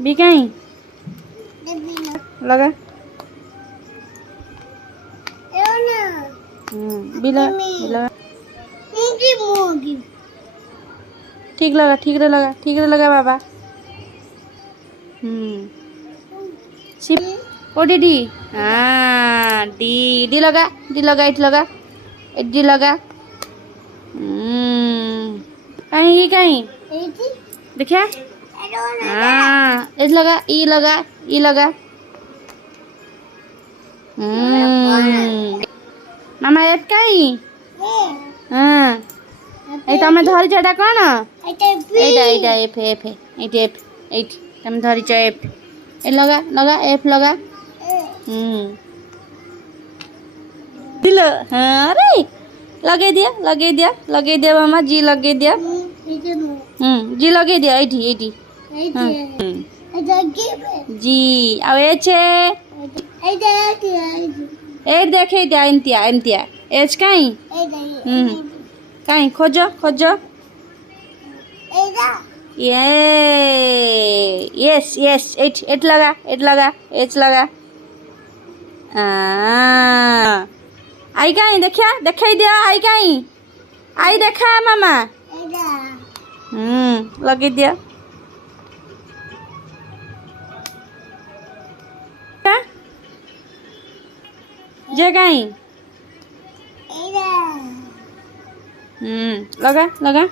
B कहीं लगा B लगा ठीक लगा ठीक रे लगा बाबा सिप ओ डी डी हाँ डी लगा इट लगा डी लगा कहीं कहीं देखिए हाँ इस लगा ई लगा मामा एफ कहीं हाँ এই তুমি ধরিছ এটা কোন এইটা এফ এফ এইটা এফ এইট তুমি ধরিছ এফ এ লগা এফ লগা দিল হ্যাঁ আরে লগাই দিয়া মামা জি লগাই দিয়া জি লগাই দিয়া এইটি জি আর এছে এই দেখে দিয়া এনতিয়া এজ কাই कहीं खोजो यस एट लगा एच लगा आई कहीं देखा दिया आई कहीं आई देखा मामा लगे दिया जे कहीं लगा